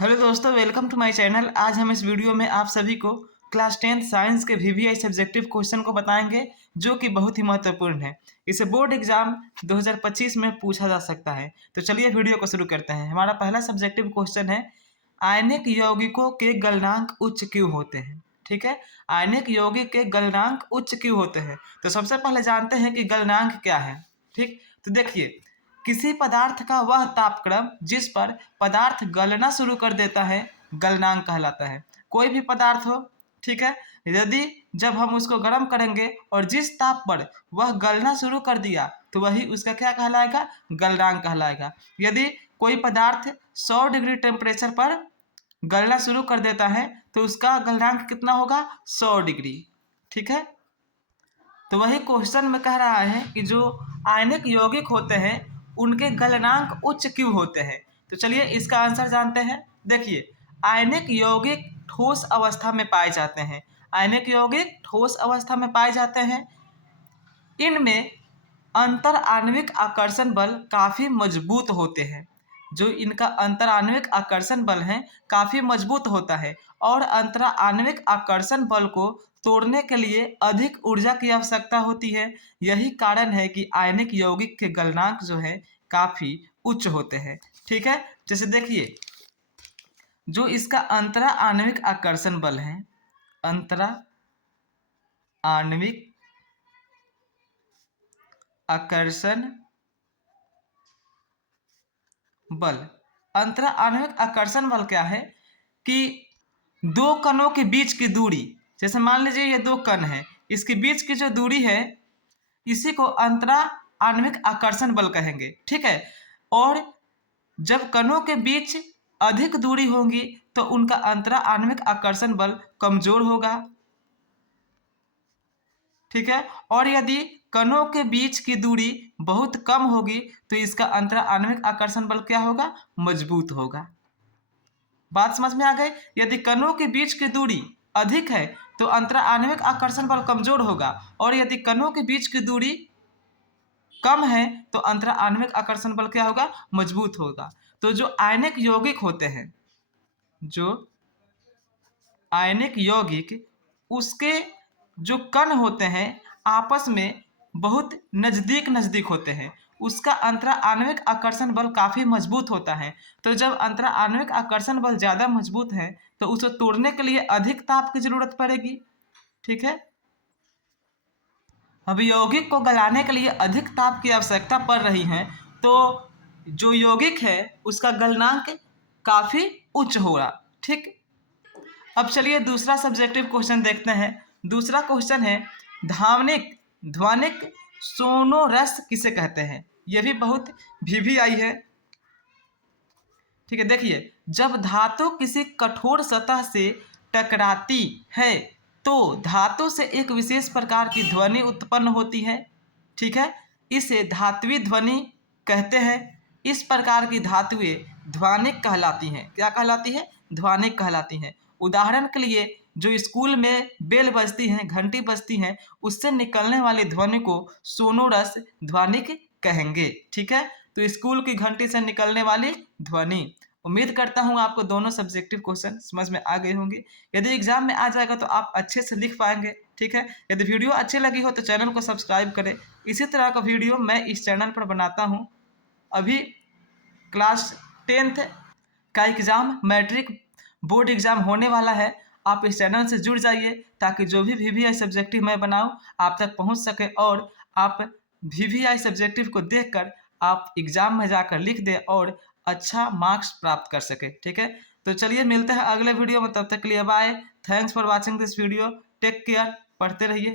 Hello दोस्तों, welcome to my channel. आज हम इस वीडियो में आप सभी को क्लास 10th साइंस के वीवीआई सब्जेक्टिव क्वेश्चन को बताएंगे जो कि बहुत ही महत्वपूर्ण है। इसे बोर्ड एग्जाम 2025 में पूछा जा सकता है। तो चलिए वीडियो को शुरू करते हैं। हमारा पहला सब्जेक्टिव क्वेश्चन है, आयनिक यौगिकों के गलनांक उच्च क्यों होते हैं। ठीक है, आयनिक यौगिक के गलनांक उच्च क्यों होते हैं। तो सबसे पहले जानते हैं कि गलनांक क्या है। ठीक, तो देखिए, किसी पदार्थ का वह तापक्रम जिस पर पदार्थ गलना शुरू कर देता है गलनांक कहलाता है। कोई भी पदार्थ हो, ठीक है, यदि जब हम उसको गर्म करेंगे और जिस ताप पर वह गलना शुरू कर दिया तो वही उसका क्या कहलाएगा, गलनांक कहलाएगा। यदि कोई पदार्थ 100 डिग्री टेम्परेचर पर गलना शुरू कर देता है तो उसका गलनांक कितना होगा, 100 डिग्री। ठीक है, तो वही क्वेश्चन में कह रहा है कि जो आयनिक यौगिक होते हैं उनके गलनांक उच्च क्यों होते हैं। तो चलिए इसका आंसर जानते हैं। देखिए, आयनिक यौगिक ठोस अवस्था में पाए जाते हैं। आयनिक यौगिक ठोस अवस्था में पाए जाते हैं। इनमें अंतर आणविक आकर्षण बल काफ़ी मजबूत होते हैं। जो इनका अंतर आणविक आकर्षण बल है काफ़ी मजबूत होता है और अंतर आणविक आकर्षण बल को तोड़ने के लिए अधिक ऊर्जा की आवश्यकता होती है। यही कारण है कि आयनिक यौगिक के गलनांक जो है काफ़ी उच्च होते हैं। ठीक है, जैसे देखिए, जो इसका अंतरा आणविक आकर्षण बल है, अंतरा आणविक आकर्षण बल, अंतरा आणविक आकर्षण बल क्या है कि दो कणों के बीच की दूरी, जैसे मान लीजिए ये दो कण है, इसके बीच की जो दूरी है इसी को अंतरा आणविक आकर्षण बल कहेंगे। ठीक है, और जब कणों के बीच अधिक दूरी होगी तो उनका अंतरा आणविक आकर्षण बल कमजोर होगा। ठीक है, और यदि कणों के बीच की दूरी बहुत कम होगी तो इसका अंतरा आणविक आकर्षण बल क्या होगा, मजबूत होगा। बात समझ में आ गई। यदि कणों के बीच की दूरी अधिक है तो अंतरा आणविक आकर्षण बल कमजोर होगा, और यदि कणों के बीच की दूरी कम है तो अंतरा आणविक आकर्षण बल क्या होगा, मजबूत होगा। तो जो आयनिक यौगिक होते हैं, जो आयनिक यौगिक, उसके जो कण होते हैं आपस में बहुत नज़दीक नज़दीक होते हैं, उसका अंतरा आणविक आकर्षण बल काफ़ी मजबूत होता है। तो जब अंतरा आणविक आकर्षण बल ज़्यादा मजबूत है तो उसे तोड़ने के लिए अधिक ताप की जरूरत पड़ेगी। ठीक है, अब यौगिक को गलाने के लिए अधिक ताप की आवश्यकता पड़ रही है तो जो यौगिक है उसका गलनांक काफ़ी उच्च होगा। ठीक, अब चलिए दूसरा सब्जेक्टिव क्वेश्चन देखते हैं। दूसरा क्वेश्चन है, धावनिक ध्वनिक सोनोरस किसे कहते हैं। यह भी बहुत वीवीआई है। ठीक है, देखिए, जब धातु किसी कठोर सतह से टकराती है तो धातु से एक विशेष प्रकार की ध्वनि उत्पन्न होती है। ठीक है, इसे धात्विक ध्वनि कहते हैं। इस प्रकार की धातुएं ध्वनिक कहलाती हैं। क्या कहलाती है, ध्वनिक कहलाती हैं। उदाहरण के लिए जो स्कूल में बेल बजती हैं, घंटी बजती हैं, उससे निकलने वाली ध्वनि को सोनोरस ध्वनिक कहेंगे। ठीक है, तो स्कूल की घंटी से निकलने वाली ध्वनि। उम्मीद करता हूँ आपको दोनों सब्जेक्टिव क्वेश्चन समझ में आ गए होंगे। यदि एग्जाम में आ जाएगा तो आप अच्छे से लिख पाएंगे। ठीक है, यदि वीडियो अच्छी लगी हो तो चैनल को सब्सक्राइब करें। इसी तरह का वीडियो मैं इस चैनल पर बनाता हूँ। अभी क्लास 10th का एग्ज़ाम, मैट्रिक बोर्ड एग्ज़ाम होने वाला है। आप इस चैनल से जुड़ जाइए ताकि जो भी वीवीआई सब्जेक्टिव मैं बनाऊँ आप तक पहुँच सके और आप वीवीआई सब्जेक्टिव को देखकर आप एग्ज़ाम में जाकर लिख दें और अच्छा मार्क्स प्राप्त कर सके। ठीक है, तो चलिए मिलते हैं अगले वीडियो में। तब तक के लिए bye. Thanks for watching this video. Take care, पढ़ते रहिए।